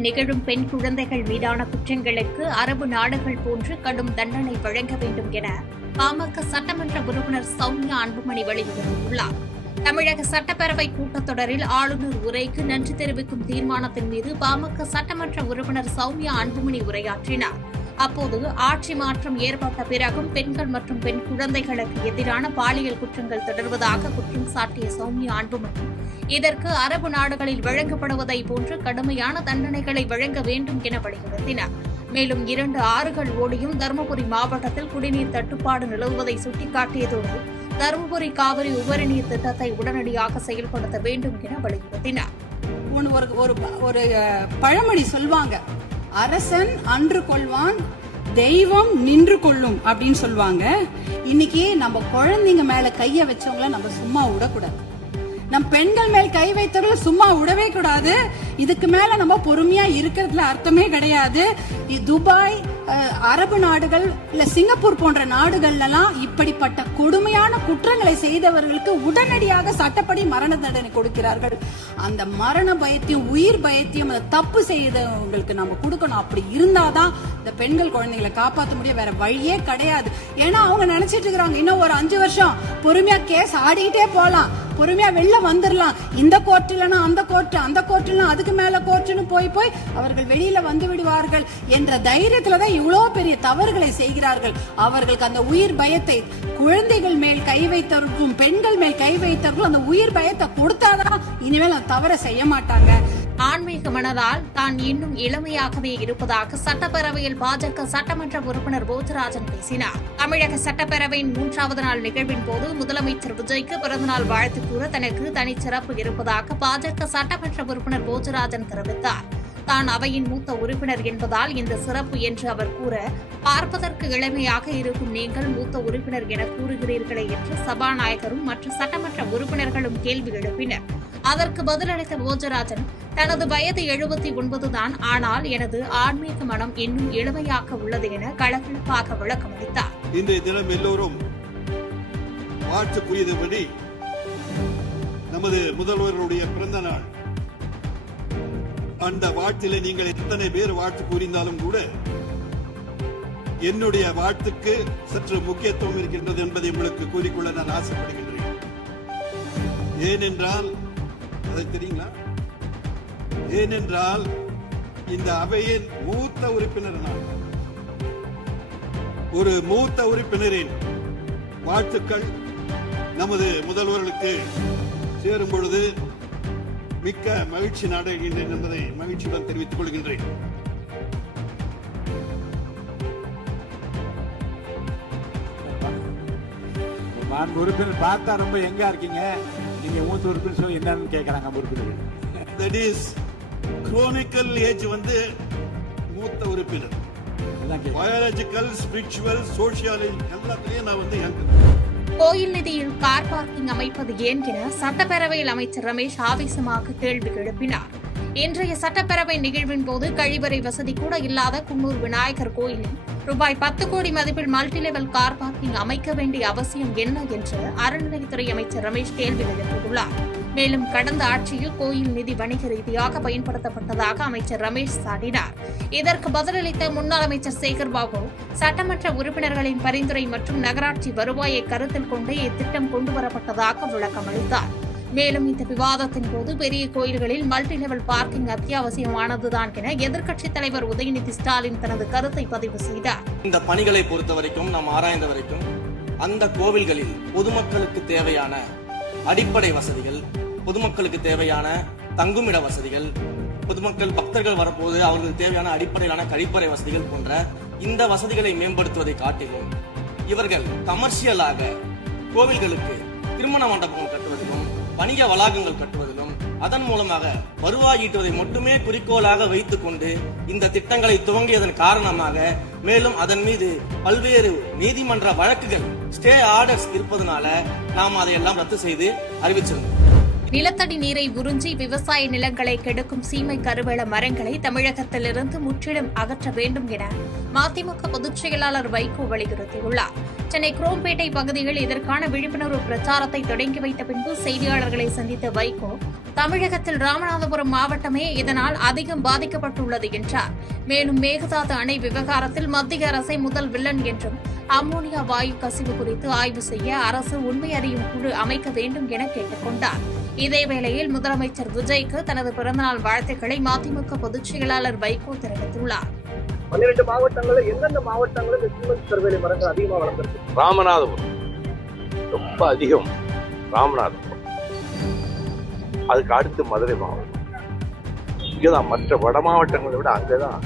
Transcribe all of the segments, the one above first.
வீடுகளில் நிகழும் பெண் குழந்தைகள் மீதான குற்றங்களுக்கு அரபு நாடுகள் போன்று கடும் தண்டனை வழங்க வேண்டும் என பாமக சட்டமன்ற உறுப்பினர் சௌமியா அன்புமணி வலியுறுத்தியுள்ளார். தமிழக சட்டப்பேரவை கூட்டத்தொடரில் ஆளுநர் உரைக்கு நன்றி தெரிவிக்கும் தீர்மானத்தின் மீது பாமக சட்டமன்ற உறுப்பினர் சௌமியா அன்புமணி உரையாற்றினார். அப்போது ஆட்சி மாற்றம் ஏற்பட்ட பிறகும் பெண்கள் மற்றும் பெண் குழந்தைகளுக்கு எதிரான பாலியல் குற்றங்கள் தொடர்வதாக குற்றம் சாட்டிய சௌமியா அன்புமணி இதற்கு அரபு நாடுகளில் வழங்கப்படுவதை போன்று கடுமையான தண்டனைகளை வழங்க வேண்டும் என வலியுறுத்தினார். மேலும் 2 ஆறுகள் ஓடியும் தருமபுரி மாவட்டத்தில் குடிநீர் தட்டுப்பாடு நிலவுவதை சுட்டிக்காட்டியதோடு தருமபுரி காவிரி உபரி நீர் திட்டத்தை உடனடியாக செயல்படுத்த வேண்டும் என வலியுறுத்தினார். ஒரு பழமொழி சொல்வாங்க, அரசன் அன்று கொள்வான் தெய்வம் நின்று கொள்ளும் அப்படின்னு சொல்லுவாங்க. இன்னைக்கு நம்ம குழந்தைங்க மேல கைய வச்சவங்கள நம்ம சும்மா விடக்கூடாது. நம் பெண்கள் மேல் கை வைத்தவர்கள் சும்மா விடவே கூடாது. இதுக்கு மேல நம்ம பொறுமையா இருக்கிறதுல அர்த்தமே கிடையாது. துபாய், அரபு நாடுகள் இல்ல சிங்கப்பூர் போன்ற நாடுகள்லாம் இப்படிப்பட்ட கொடுமையான குற்றங்களை செய்தவர்களுக்கு உடனடியாக சட்டப்படி மரண தண்டனை கொடுக்கிறார்கள். அந்த மரண பயத்தையும் உயிர் பயத்தையும் அந்த தப்பு செய்தவங்களுக்கு நம்ம கொடுக்கணும். அப்படி இருந்தாதான் இந்த பெண்கள் குழந்தைகளை காப்பாற்ற முடியும். வேற வழியே கிடையாது. ஏன்னா அவங்க நினைச்சிட்டு இருக்கிறாங்க, இன்னும் ஒரு 5 வருஷம் பொறுமையா கேஸ் ஆடிக்கிட்டே போலாம், பொறுமையா வெளில வந்துடலாம். இந்த கோர்ட் இல்லைன்னா அந்த கோர்ட், அந்த கோர்ட் இல்லைன்னா அதுக்கு மேல கோர்ட்னு போய் அவர்கள் வெளியில வந்து விடுவார்கள் என்ற தைரியத்துலதான் இவ்வளவு பெரிய தவறுகளை செய்கிறார்கள். அவர்களுக்கு அந்த உயிர் பயத்தை, குழந்தைகள் மேல் கை வைத்தவர்களும் பெண்கள் மேல் கை வைத்தவர்களும் அந்த உயிர் பயத்தை கொடுத்தாதான் இனிமேல் அந்த தவறை செய்ய மாட்டாங்க. ஆன்மீக மனதால் தான் இன்னும் இளமையாகவே இருப்பதாக சட்டப்பேரவையில் பாஜக சட்டமன்ற உறுப்பினர் போஜராஜன் பேசினார். தமிழக சட்டப்பேரவையின் 3வது நாள் நிகழ்வின் போது முதலமைச்சர் விஜய்க்கு பிறந்தநாள் வாழ்த்து கூற தனக்கு தனிச்சிறப்பு இருப்பதாக பாஜக சட்டமன்ற உறுப்பினர் போஜராஜன் தெரிவித்தார். தான் அவையின் மூத்த உறுப்பினர் என்பதால் இந்த சிறப்பு என்று அவர் கூற, பார்ப்பதற்கு இளமையாக இருக்கும் நீங்கள் மூத்த உறுப்பினர் என கூறுகிறீர்களே என்று சபாநாயகரும் மற்ற சட்டமன்ற உறுப்பினர்களும் கேள்வி எழுப்பினர். அதற்கு பதிலளித்த போஜராஜன், தனது வயது 79 தான், ஆனால் எனது ஆன்மீக மனம் இன்னும் இளமையாக உள்ளது என கலகலப்பாக விளக்கமளித்தார். இன்றைய தினம் எல்லோரும் வாழ்த்துக்குரியபடி நமது முதல்வருடைய பிறந்த நாள். அந்த வாழ்த்தில நீங்கள் எத்தனை பேர் வாழ்த்து கூறினாலும் கூட என்னுடைய வாழ்த்துக்கு சற்று முக்கியத்துவம் இருக்கின்றது என்பதை உங்களுக்கு கூறிக்கொள்ள நான் ஆசைப்படுகின்றேன். ஏனென்றால் அதை தெரியுங்களா? ஏனென்றால் இந்த அவையின் மூத்த உறுப்பினர் நான். ஒரு மூத்த உறுப்பினரின் வாழ்த்துக்கள் நமது முதல்வர்களுக்கு சேரும் பொழுது மிக்க மகிழ்ச்சி நாடுகின்றேன் என்பதை மகிழ்ச்சியுடன் தெரிவித்துக் கொள்கின்றேன். உறுப்பினர் பார்த்தா ரொம்ப எங்க இருக்கீங்க, நீங்க மூத்த உறுப்பினர் என்னன்னு கேட்கறாங்க உறுப்பினர். That is chronicle age வந்து மூத்த உறுப்பினர். பயாலஜிக்கல், ஸ்பிரிச்சுவல், சோசியல் எல்லாத்துலயும் நான் வந்து கோயில் நிதியில் கார் பார்க்கிங் அமைப்பது ஏன் என சட்டப்பேரவையில் அமைச்சர் ரமேஷ் ஆவேசமாக கேள்வி எழுப்பினார். இன்றைய சட்டப்பேரவை நிகழ்வின் போது கழிவறை வசதி கூட இல்லாத குன்னூர் விநாயகர் கோயிலில் ரூபாய் 10 கோடி மதிப்பில் மல்டி லெவல் கார் பார்க்கிங் அமைக்க வேண்டிய அவசியம் என்ன என்று அறநிலையத்துறை அமைச்சர் ரமேஷ் கேள்வி எழுப்பியுள்ளார். மேலும் கடந்த ஆட்சியில் கோயில் நிதி வணிக ரீதியாக பயன்படுத்தப்பட்டதாக அமைச்சர் ரமேஷ் சாடினார். இதற்கு பதிலளித்த முன்னாள் அமைச்சர் சேகர்பாபு, சட்டமன்ற உறுப்பினர்களின் பரிந்துரை மற்றும் நகராட்சி வருவாயை கருத்தில் கொண்டு இத்திட்டம் கொண்டுவரப்பட்டதாக விளக்கம் அளித்தார். மேலும் இந்த விவாதத்தின் போது பெரிய கோயில்களில் மல்டி லெவல் பார்க்கிங் அத்தியாவசியமானதுதான் என எதிர்க்கட்சித் தலைவர் உதயநிதி ஸ்டாலின் தனது கருத்தை பதிவு செய்தார். இந்த பணிகளை பொறுத்த வரைக்கும் நாம் ஆராய்ந்த வரைக்கும் அந்த கோவில்களில் பொதுமக்களுக்கு தேவையான அடிப்படை வசதிகள், பொதுமக்களுக்கு தேவையான தங்குமிட வசதிகள், பொதுமக்கள் பக்தர்கள் வரப்போது அவர்களுக்கு தேவையான அடிப்படையிலான கழிப்பறை வசதிகள் போன்ற இந்த வசதிகளை மேம்படுத்துவதை காட்டிலும் இவர்கள் கமர்ஷியலாக கோவில்களுக்கு திருமண மண்டபங்கள் கட்டுவதிலும் வணிக வளாகங்கள் கட்டுவதிலும் அதன் மூலமாக வருவாய் ஈட்டுவதை மட்டுமே குறிக்கோளாக வைத்துக் கொண்டு இந்த திட்டங்களை துவங்கியதன் காரணமாக மேலும் அதன் மீது பல்வேறு நீதிமன்ற வழக்குகள், ஸ்டே ஆர்டர்ஸ் இருப்பதனால நாம் அதையெல்லாம் ரத்து செய்து அறிவிச்சிருந்தோம். நிலத்தடி நீரை உறிஞ்சி விவசாய நிலங்களை கெடுக்கும் சீமை கருவேல மரங்களை தமிழகத்திலிருந்து முற்றிலும் அகற்ற வேண்டும் என மதிமுக பொதுச் செயலாளர் வைகோ வலியுறுத்தியுள்ளார். சென்னை குரோம்பேட்டை பகுதியில் இதற்கான விழிப்புணர்வு பிரச்சாரத்தை தொடங்கி வைத்த பின்பு செய்தியாளர்களை சந்தித்த வைகோ, தமிழகத்தில் ராமநாதபுரம் மாவட்டமே இதனால் அதிகம் பாதிக்கப்பட்டுள்ளது என்றார். மேலும் மேகதாது அணை விவகாரத்தில் மத்திய அரசை முதல் வில்லன் என்றும் அமோனியா வாயு கசிவு குறித்து ஆய்வு செய்ய அரசு உண்மை அறியும் குழு அமைக்க வேண்டும் என கேட்டுக் கொண்டார். இதேவேளையில் முதலமைச்சர் விஜய்க்கு தனது பிறந்தநாள் வாழ்த்துக்களை மதிமுக பொதுச் செயலாளர் வைகோ தெரிவித்துள்ளார். 12 மாவட்டங்களில் எந்தெந்த மாவட்டங்களில் இந்த சிமெண்ட் கருவேலி மரங்கள் அதிகமாக வளர்ந்துருக்கு? ராமநாதபுரம் ரொம்ப அதிகம். ராமநாதபுரம் அதுக்கு அடுத்து மதுரை மாவட்டம். இங்கதான் மற்ற வட மாவட்டங்களை விட அங்கதான்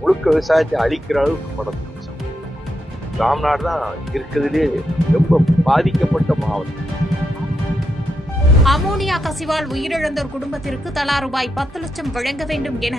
முழுக்க விவசாயத்தை அழிக்கிற அளவுக்கு படம். ராம்நாடு தான் இருக்கிறதுலே ரொம்ப பாதிக்கப்பட்ட மாவட்டம். அமோனியா கசிவால் உயிரிழந்தோர் குடும்பத்திற்கு தலா ரூபாய் 10 லட்சம் வழங்க வேண்டும் என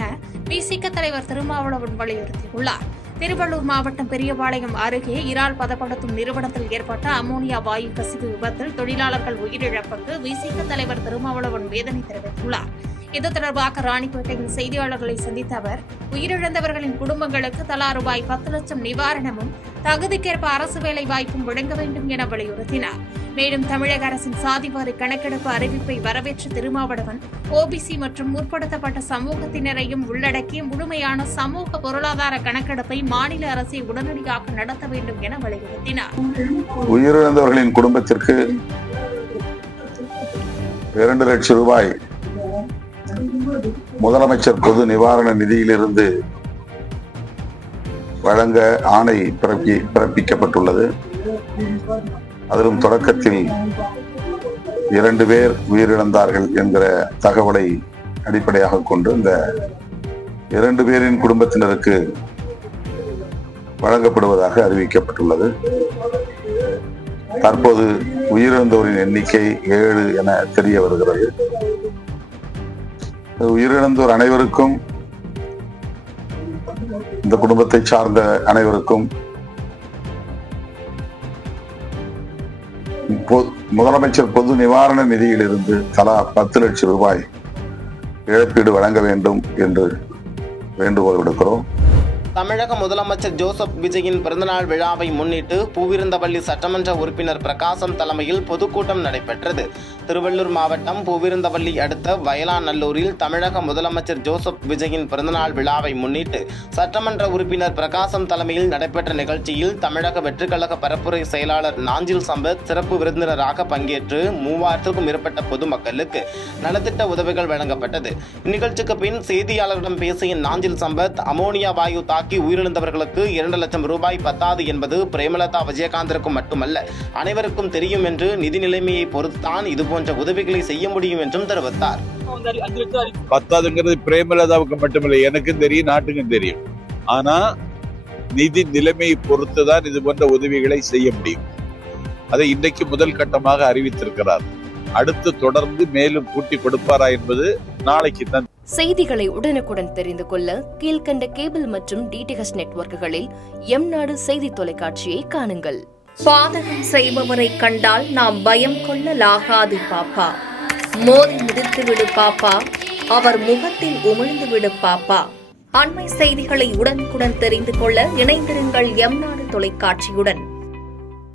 விசிக தலைவர் திருமாவளவன் வலியுறுத்தியுள்ளார். திருவள்ளூர் மாவட்டம் பெரியபாளையம் அருகே இறால் பதப்படுத்தும் நிறுவனத்தில் ஏற்பட்ட அமோனியா வாயு கசிவு விபத்தில் தொழிலாளர்கள் உயிரிழப்புக்கு விசிக தலைவர் திருமாவளவன் வேதனை தெரிவித்துள்ளார். இது தொடர்பாக ராணிப்பேட்டையில் செய்தியாளர்களை சந்தித்த அவர், உயிரிழந்தவர்களின் குடும்பங்களுக்கு தலா ரூபாய் 10 லட்சம் நிவாரணமும் தகுதிக்கேற்ப அரசு வேலை வாய்ப்பும் வழங்க வேண்டும் என வலியுறுத்தினார். மேலும் தமிழக அரசின் சாதிவாரி கணக்கெடுப்பு அறிவிப்பை வரவேற்ற திருமாவளவன், ஓபிசி மற்றும் முற்படுத்தப்பட்ட சமூகத்தினரையும் உள்ளடக்கிய முழுமையான சமூக பொருளாதார கணக்கெடுப்பை மாநில அரசை உடனடியாக நடத்த வேண்டும் என வலியுறுத்தினார். உயிரிழந்தவர்களின் குடும்பத்திற்கு 2 லட்சம் ரூபாய் முதலமைச்சர் பொது நிவாரண நிதியிலிருந்து வழங்க ஆணை பிறப்பிக்கப்பட்டுள்ளது. அதிலும் தொடக்கத்தில் 2 பேர் உயிரிழந்தார்கள் என்கிற தகவலை அடிப்படையாக கொண்டு இந்த 2 பேரின் குடும்பத்தினருக்கு வழங்கப்படுவதாக அறிவிக்கப்பட்டுள்ளது. தற்போது உயிரிழந்தோரின் எண்ணிக்கை 7 என தெரிய வருகிறது. உயிரிழந்தோர் அனைவருக்கும், இந்த குடும்பத்தை சார்ந்த அனைவருக்கும் முதலமைச்சர் பொது நிவாரண நிதியிலிருந்து தலா 10 லட்சம் ரூபாய் இழப்பீடு வழங்க வேண்டும் என்று வேண்டுகோள் விடுக்கிறோம். தமிழக முதலமைச்சர் ஜோசப் விஜயின் பிறந்தநாள் விழாவை முன்னிட்டு பூவிருந்தவல்லி சட்டமன்ற உறுப்பினர் பிரகாசம் தலைமையில் பொதுக்கூட்டம் நடைபெற்றது. திருவள்ளூர் மாவட்டம் பூவிருந்தவல்லி அடுத்த வயலாநல்லூரில் தமிழக முதலமைச்சர் ஜோசப் விஜயின் பிறந்தநாள் விழாவை முன்னிட்டு சட்டமன்ற உறுப்பினர் பிரகாசம் தலைமையில் நடைபெற்ற நிகழ்ச்சியில் தமிழக வெற்றிக்கழக பரப்புரை செயலாளர் நாஞ்சில் சம்பத் சிறப்பு விருந்தினராக பங்கேற்று 3000க்கும் மேற்பட்ட பொதுமக்களுக்கு நலத்திட்ட உதவிகள் வழங்கப்பட்டது. இந்நிகழ்ச்சிக்கு பின் செய்தியாளர்களிடம் பேசிய நாஞ்சில் சம்பத், அமோனியா வாயு தாக்கி உயிரிழந்தவர்களுக்கு 2 லட்சம் ரூபாய் பத்தாது என்பது பிரேமலதா விஜயகாந்திற்கும் மட்டுமல்ல, அனைவருக்கும் தெரியும் என்று நிதி நிலைமையை பொறுத்துதான் இதுபோன்ற உதவிகளை செய்ய முடியும் என்றும் தெரிவித்தார். பத்தாதுங்கிறது பிரேமலதாவுக்கு மட்டுமில்லை, எனக்கும் தெரியும், நாட்டுக்கும் தெரியும். ஆனா நிதி நிலைமையை பொறுத்துதான் இது போன்ற உதவிகளை செய்ய முடியும். அதை இன்றைக்கு முதல் கட்டமாக அறிவித்திருக்கிறார். அடுத்து தொடர்ந்து மேலும் கூட்டி கொடுப்பாரா என்பது நாளைக்கு தான். செய்திகளை உடனுக்குடன் தெரிந்து கொள்ள கீழ்கண்ட கேபிள் மற்றும் டிடிஎச் நெட்வொர்க்குகளில் எம்நாடு செய்தி தொலைக்காட்சியை காணுங்கள். பாதகம் செய்பவரை கண்டால் நாம் பயம் கொள்ளலாகாது பாப்பா. மோதி மிதித்துவிடு பாப்பா, அவர் முகத்தில் உமிழ்ந்து விடு பாப்பா. அண்மை செய்திகளை உடனுக்குடன் தெரிந்து கொள்ள இணைந்திருங்கள் எம்நாடு தொலைக்காட்சியுடன்.